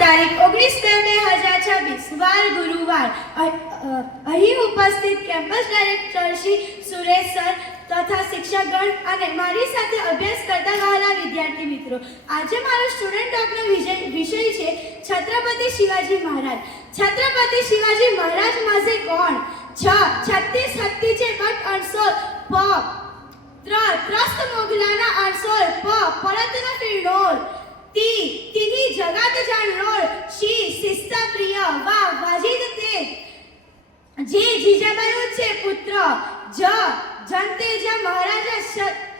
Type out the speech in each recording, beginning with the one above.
તારીખ 19/2/2026 વાર ગુરુવાર અહીં ઉપસ્થિત campus director Shri Suresh sir તથા શિક્ષકગણ અને મારી સાથે અભ્યાસ કરતા વહાલા વિદ્યાર્થી મિત્રો, આજે મારો સ્ટુડન્ટ ટોકનો વિષય છે છત્રપતિ શિવાજી મહારાજ। છત્રપતિ શિવાજી મહારાજ માસે કોણ? છત્તીસ હત્તી છે બટ અણસોલ પ ત્રસ્ત મોગલાના અણસોલ પ પરતન ફિરડોળ તીની જગત જાણરોળ શી શિસ્ત પ્રિય વા વાજિદ તે જે જીજાબાઈ છે પુત્ર જનતેજા મહારાજા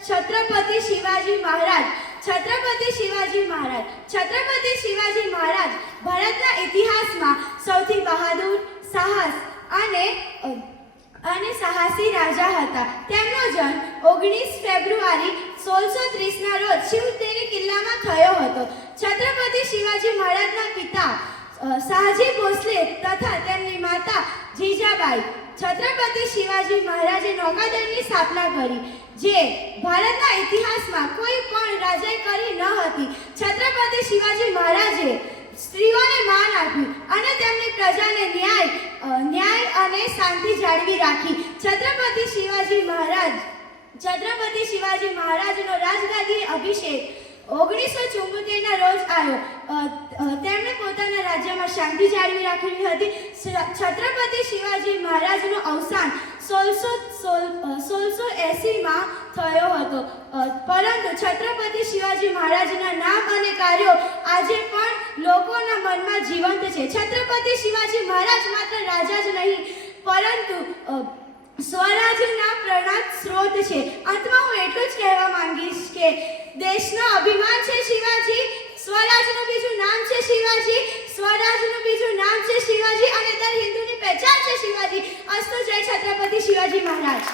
છત્રપતિ શિવાજી મહારાજ। છત્રપતિ શિવાજી મહારાજ ભારતના ઇતિહાસમાં સૌથી બહાદુર, સાહસ અને સાહસી રાજા હતા। તેમનો જન્મ 19 ફેબ્રુઆરી 1630 ના રોજ શિવનેરી કિલ્લામાં થયો હતો। છત્રપતિ શિવાજી મહારાજના પિતા શાહજી ભોસલે તથા તેમની માતા જીજાબાઈ। છત્રપતિ શિવાજી મહારાજે નૌકાદળની સ્થાપના કરી, જે ભારતના ઇતિહાસમાં કોઈ પણ રાજાએ કરી ન હતી। છત્રપતિ શિવાજી મહારાજે સ્ત્રીઓને માન આપ્યું અને તેમની પ્રજાને ન્યાય અને શાંતિ જાળવી રાખી। છત્રપતિ શિવાજી મહારાજનો રાજગાદીએ અભિષેક 1974 ના રોજ આવ્યો। તેમણે પોતાના રાજ્યમાં શાંતિ જાળવી રાખેલી હતી। છત્રપતિ શિવાજી મહારાજનું અવસાન 1680 માં થયો હતો, પરંતુ છત્રપતિ શિવાજી મહારાજના નામ અને કાર્યો આજે પણ લોકોના મનમાં જીવંત છે। છત્રપતિ શિવાજી મહારાજ માત્ર રાજા જ નહીં, પરંતુ સ્વરાજના પ્રેરણા સ્ત્રોત છે। અંતમાં હું એટલું જ કહેવા માંગીશ કે દેશનો અભિમાન છે શિવાજી, સ્વરાજનું બીજું નામ છે શિવાજી, સ્વરાજનું બીજું નામ છે શિવાજી અને દર હિન્દુની પહેચાન છે શિવાજી। અસ્તુ જય છત્રપતિ શિવાજી મહારાજ।